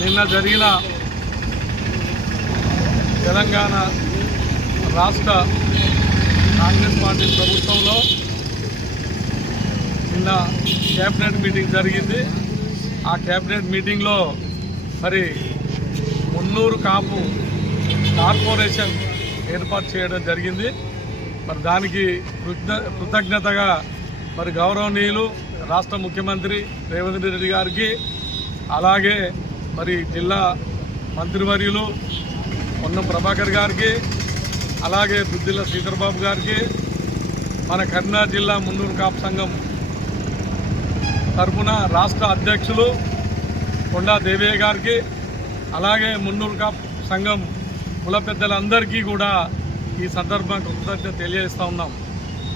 నిన్న జరిగిన తెలంగాణ రాష్ట్ర కాంగ్రెస్ పార్టీ ప్రభుత్వంలో నిన్న కేబినెట్ మీటింగ్ జరిగింది. ఆ కేబినెట్ మీటింగ్లో మరి మున్నూరు కాపు కార్పొరేషన్ ఏర్పాటు చేయడం జరిగింది. మరి దానికి కృతజ్ఞతగా మరి గౌరవనీయులు రాష్ట్ర ముఖ్యమంత్రి రేవంత్ రెడ్డి గారికి, అలాగే మరి జిల్లా మంత్రివర్యులు పొన్నం ప్రభాకర్ గారికి, అలాగే దుద్దిల్ల శ్రీధర్బాబు గారికి, మన కరీంనగర్ జిల్లా మున్నూరు కాపు సంఘం తరఫున రాష్ట్ర అధ్యక్షులు కొండా దేవయ్య గారికి, అలాగే మున్నూరు కాపు సంఘం కుల పెద్దలందరికీ కూడా ఈ సందర్భంగా కృతజ్ఞత తెలియజేస్తూ ఉన్నాం.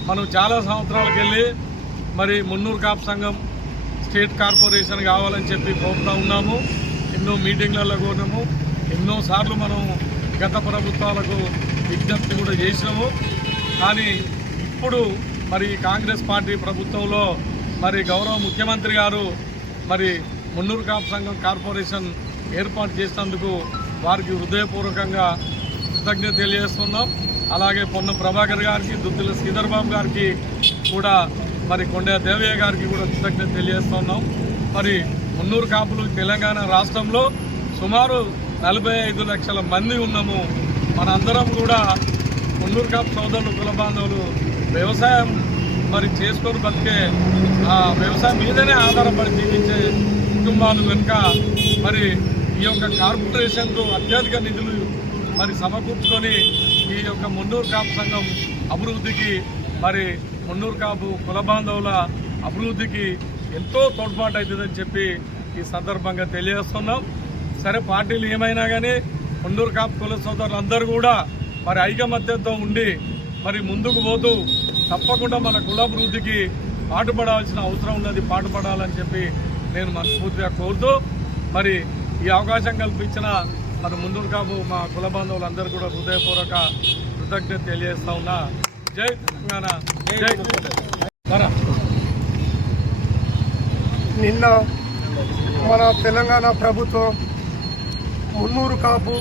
మనం చాలా సంవత్సరాలకు వెళ్ళి మరి మున్నూరు కాపు సంఘం స్టేట్ కార్పొరేషన్ కావాలని చెప్పి కోరుతూ ఉన్నాము. ఎన్నో మీటింగ్లలో కోరినాము, ఎన్నోసార్లు మనం గత ప్రభుత్వాలకు విజ్ఞప్తి కూడా చేసినాము. కానీ ఇప్పుడు మరి కాంగ్రెస్ పార్టీ ప్రభుత్వంలో మరి గౌరవ ముఖ్యమంత్రి గారు మరి మున్నూరు కాపు సంఘం కార్పొరేషన్ ఏర్పాటు చేసినందుకు వారికి హృదయపూర్వకంగా కృతజ్ఞత తెలియజేస్తున్నాం. అలాగే పొన్నం ప్రభాకర్ గారికి, దుద్దిల శ్రీధర్బాబు గారికి కూడా మరి కొండ దేవయ్య గారికి కూడా కృతజ్ఞత తెలియజేస్తున్నాం. మరి మున్నూరు కాపులు తెలంగాణ రాష్ట్రంలో సుమారు 45 లక్షల మంది ఉన్నాము. మనందరం కూడా మున్నూరు కాపు సోదరులు కుల బాంధవులు వ్యవసాయం మరి చేసుకొని బతికే వ్యవసాయం మీదనే ఆధారపడి జీవించే కుటుంబాలు కనుక మరి ఈ యొక్క కార్పొరేషన్కు అత్యధిక నిధులు మరి సమకూర్చుకొని ఈ యొక్క మున్నూరు కాపు సంఘం అభివృద్ధికి మరి మున్నూరు కాపు కుల బాంధవుల అభివృద్ధికి ఎంతో తోడ్పాటు అవుతుందని చెప్పి ఈ సందర్భంగా తెలియజేస్తున్నాం. సరే, పార్టీలు ఏమైనా కానీ మున్నూరు కాపు కుల సోదరులందరూ కూడా మరి ఐకమత్యంతో ఉండి మరి ముందుకు పోతూ తప్పకుండా మన కులాభివృద్ధికి పాటుపడాల్సిన అవసరం ఉన్నది, పాటుపడాలని చెప్పి నేను మనస్ఫూర్తిగా కోరుతూ మరి ఈ అవకాశం కల్పించిన మన మున్నూరు కాపు మా కుల బాంధవులందరూ కూడా హృదయపూర్వక కృతజ్ఞత తెలియజేస్తా ఉన్నా. జై తెలంగాణ, జై నిన్న మన తెలంగాణ ప్రభుత్వం మున్నూరు కాపు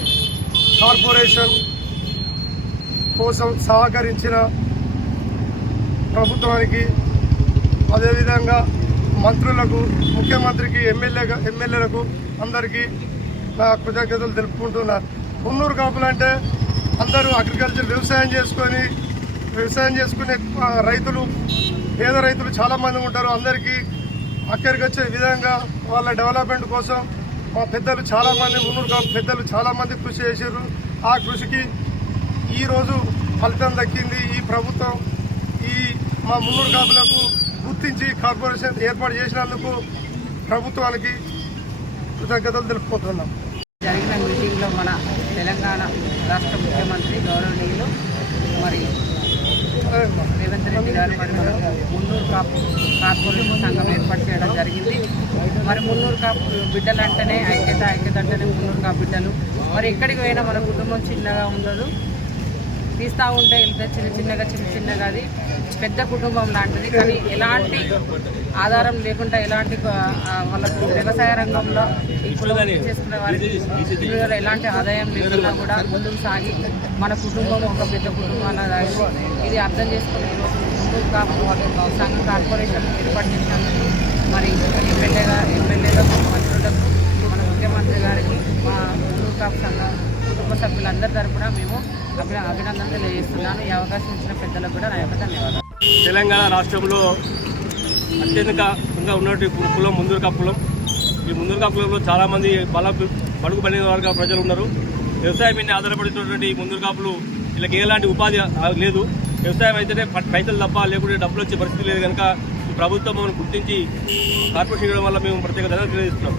కార్పొరేషన్ కోసం సహకరించిన ప్రభుత్వానికి, అదేవిధంగా మంత్రులకు, ముఖ్యమంత్రికి, ఎమ్మెల్యేలకు అందరికీ నా కృతజ్ఞతలు తెలుపుకుంటున్నాను. మున్నూరు కాపులు అంటే అందరూ అగ్రికల్చర్ వ్యవసాయం చేసుకునే రైతులు, పేద రైతులు చాలామంది ఉంటారు. అందరికీ అక్కడికి వచ్చే విధంగా వాళ్ళ డెవలప్మెంట్ కోసం మా పెద్దలు చాలామంది, మున్నూరు కాపు పెద్దలు చాలామంది కృషి చేశారు. ఆ కృషికి ఈరోజు ఫలితం దక్కింది. ఈ ప్రభుత్వం మా మున్నూరు కాపులకు గుర్తించి కార్పొరేషన్ ఏర్పాటు చేసినందుకు ప్రభుత్వానికి కృతజ్ఞతలు తెలుపుకుంటున్నాం. జరిగిన మీటింగ్లో మన తెలంగాణ రాష్ట్ర ముఖ్యమంత్రి గౌరవనీయులు మరి రేవంత్ రెడ్డి గారు మరి మున్నూరు కాపు కార్పొరేషన్ సంఘం ఏర్పాటు చేయడం జరిగింది. మరి మున్నూరు కాపు బిడ్డలు అంటేనే ఐక్యత అంటేనే మున్నూరు కాపు బిడ్డలు. మరి ఎక్కడికి పోయినా మన కుటుంబం చిన్నగా ఉండదు, తీస్తూ ఉంటే వెళ్తే చిన్నగా అది పెద్ద కుటుంబం లాంటిది. కానీ ఎలాంటి ఆధారం లేకుండా, ఎలాంటి వాళ్ళకు వ్యవసాయ రంగంలో చేసుకునే వారికి ఎలాంటి ఆదాయం లేకుండా కూడా ముందుకు సాగి మన కుటుంబం ఒక పెద్ద కుటుంబాల ఇది అర్థం చేసుకుని మున్నూరు కాపు సంఘ కార్పొరేషన్ ఏర్పాటు చేసినందుకు మరి ఎమ్మెల్యేలకు, మంత్రులకు, మన ముఖ్యమంత్రి గారికి, మా మున్నూరు కాపు సంఘ కుటుంబ సభ్యులందరి తరఫున మేము అభినందనలు తెలియజేస్తున్నాను. ఈ అవకాశం ఇచ్చిన పెద్దలకు కూడా నా యొక్క ధన్యవాదాలు. తెలంగాణ రాష్ట్రంలో అత్యధికంగా ఉన్నటువంటి కులం మున్నూరు కాపు కులం. ఈ మున్నూరు కాపు కులంలో చాలామంది బడుగు బలైన వర్గాల ప్రజలు ఉన్నారు. వ్యవసాయం మీద ఆధారపడుతున్నటువంటి ఈ మున్నూరు కాపులు వీళ్ళకి ఎలాంటి ఉపాధి లేదు. వ్యవసాయం అయితేనే పైసలు తప్ప లేకుంటే డబ్బులు వచ్చే పరిస్థితి లేదు కనుక ఈ ప్రభుత్వం గుర్తించి కార్పొరేషన్ ఇవ్వడం వల్ల మేము ప్రత్యేక ధన్యవాదాలు తెలియజేస్తున్నాం.